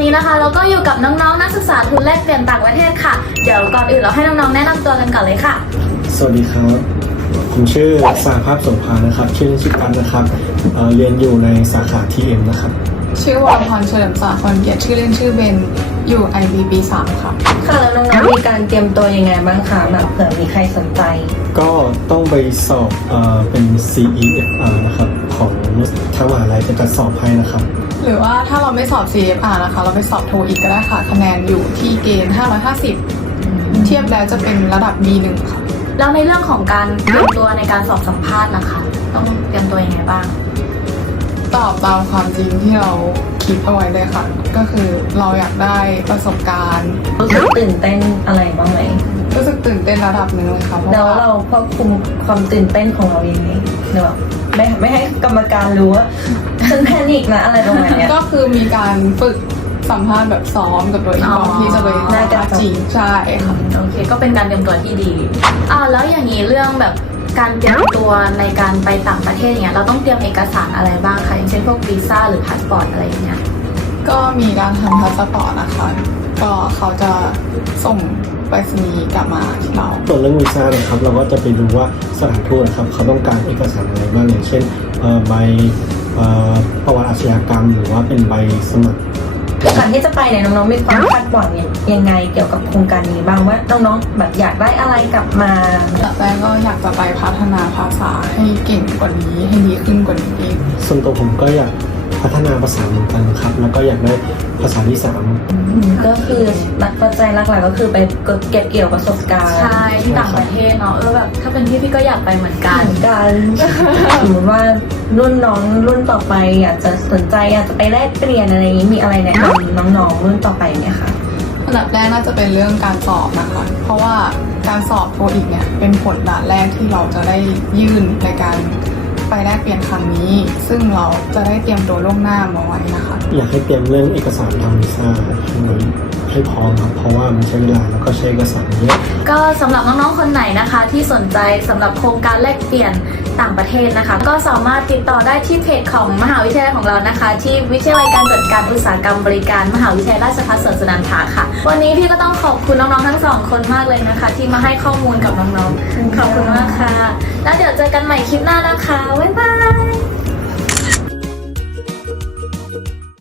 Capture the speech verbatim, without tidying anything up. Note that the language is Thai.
นี้นะคะเราก็อยู่กับน้องๆนักศึกษาทุนแลกเปลี่ยนต่างประเทศค่ะเดี๋ยวก่อนอื่นเราให้น้องๆแนะนำตัวกันก่อนเลยค่ะสวัสดีครับผมชื่อสาภาพโสภานะครับชื่อชิปันนะครับ เอ่อ เรียนอยู่ในสาขา ที เอ็ม นะครับชื่อวรพรเฉลิมสาครเกียรติชื่อเล่นชื่อเบนอยู่ ไอ บี ปี สามค่ะค่ะแล้วน้องๆมีการเตรียมตัวยังไงบ้างคะแบบเผื่อมีใครสนใจก็ต้องไปสอบเอ่อเป็น ซี อี เอฟ อาร์ นะครับของทางมหาลัยจะจัดสอบให้นะครับหรือว่าถ้าเราไม่สอบ ซี เอฟ อาร์ นะคะเราไปสอบโทอีกก็ได้ค่ะคะแนนอยู่ที่เกณฑ์ห้าร้อยห้าสิบเทียบแล้วจะเป็นระดับ บี หนึ่ง ค่ะแล้วในเรื่องของการเตรียมตัวในการสอบสัมภาษณ์นะคะต้องเตรียมตัวยังไงบ้างตอบตามความจริงที่เราคิดเอาไว้เลยค่ะก็คือเราอยากได้ประสบการณ์รู้สึกตื่นเต้นอะไรบ้างไหมรู้สึกตื่นเต้นระดับหนึ่งเลยค่ะแล้วเราควบคุมความตื่นเต้นของเรายังไงเนอะไม่ไม่ให้กรรมการรู้ว่าฉันแพนิคนะอะไรตรงนั้นเนี่ยก็คือมีการฝึกสัมภาษณ์แบบซ้อมกับตัวเองก่อนที่จะไปได้กับจริงใช่ค่ะโอเคก็เป็นการเตรียมตัวที่ดีอ่าแล้วอย่างนี้เรื่องแบบการเตรียมตัวในการไปต่างประเทศอย่างเงี้ยเราต้องเตรียมเอกสารอะไรบ้างคะอย่างเช่นพวกวีซ่าหรือพาสปอร์ตอะไรอย่างเงี้ยก็มีการทำพาสปอร์ตนะคะก็เขาจะส่งไปรษณีย์กลับมาที่เราส่วนเรื่องวีซ่านะครับเราก็จะไปดูว่าสถานทูตนะครับเขาต้องการเอกสารอะไรบ้างอย่างเช่นใบประวัติอาชญากรรมหรือว่าเป็นใบสมัครก่อนที่จะไปเนี่ยน้องๆมีความคาดหวังยังไงเกี่ยวกับโครงการนี้บ้างว่าน้องๆแบบอยากได้อะไรกลับมาแต่แรกก็อยากจะไปพัฒนาภาษาให้เก่งกว่านี้ให้ดีขึ้นกว่านี้อีกส่วนตัวผมก็อยากพัฒนาภาษาเหมือนกันครับแล้วก็อยากได้ภาษาที่สามก็คือนักปัจจัยหลักๆก็คือไปเก็บเกี่ยวประสบการณ์ใช่ที่ต่างประเทศเนาะเออแบบถ้าเป็นพี่พี่ก็อยากไปเหมือนกันเหมือนกันสมมติว่ารุ่นน้องรุ่นต่อไปอยากจะสนใจอยากจะไปแลกเปลี่ยนอะไรอย่างนี้มีอะไรแนะนำน้องๆรุ่นต่อไปไหมคะอันดับแรกน่าจะเป็นเรื่องการสอบนะคะเพราะว่าการสอบโทอีกเนี่ยเป็นผลด่านแรกที่เราจะได้ยื่นในการไปแลกเปลี่ยนครั้งนี้ซึ่งเราจะได้เตรียมตัวล่วงหน้ามาไว้นะคะอยากให้เตรียมเรื่องเอกสารทางวีซ่าให้ให้พร้อมครับเพราะว่ามันใช้เวลาแล้วก็ใช้เอกสารเยอะก็สำหรับน้องๆคนไหนนะคะที่สนใจสำหรับโครงการแลกเปลี่ยนต่างประเทศนะคะก็สามารถติดต่อได้ที่เพจของมหาวิทยาลัยของเรานะคะที่วิทยาลัยการจัดการอุตสาหกรรมบริการมหาวิทยาลัยราชภัฏสวนสุนันทาค่ะวันนี้พี่ก็ต้องขอบคุณน้องๆทั้งสองคนมากเลยนะคะที่มาให้ข้อมูลกับน้องๆขอบคุณมากค่ะแล้วเดี๋ยวเจอกันใหม่คลิปหน้านะคะบ๊ายบาย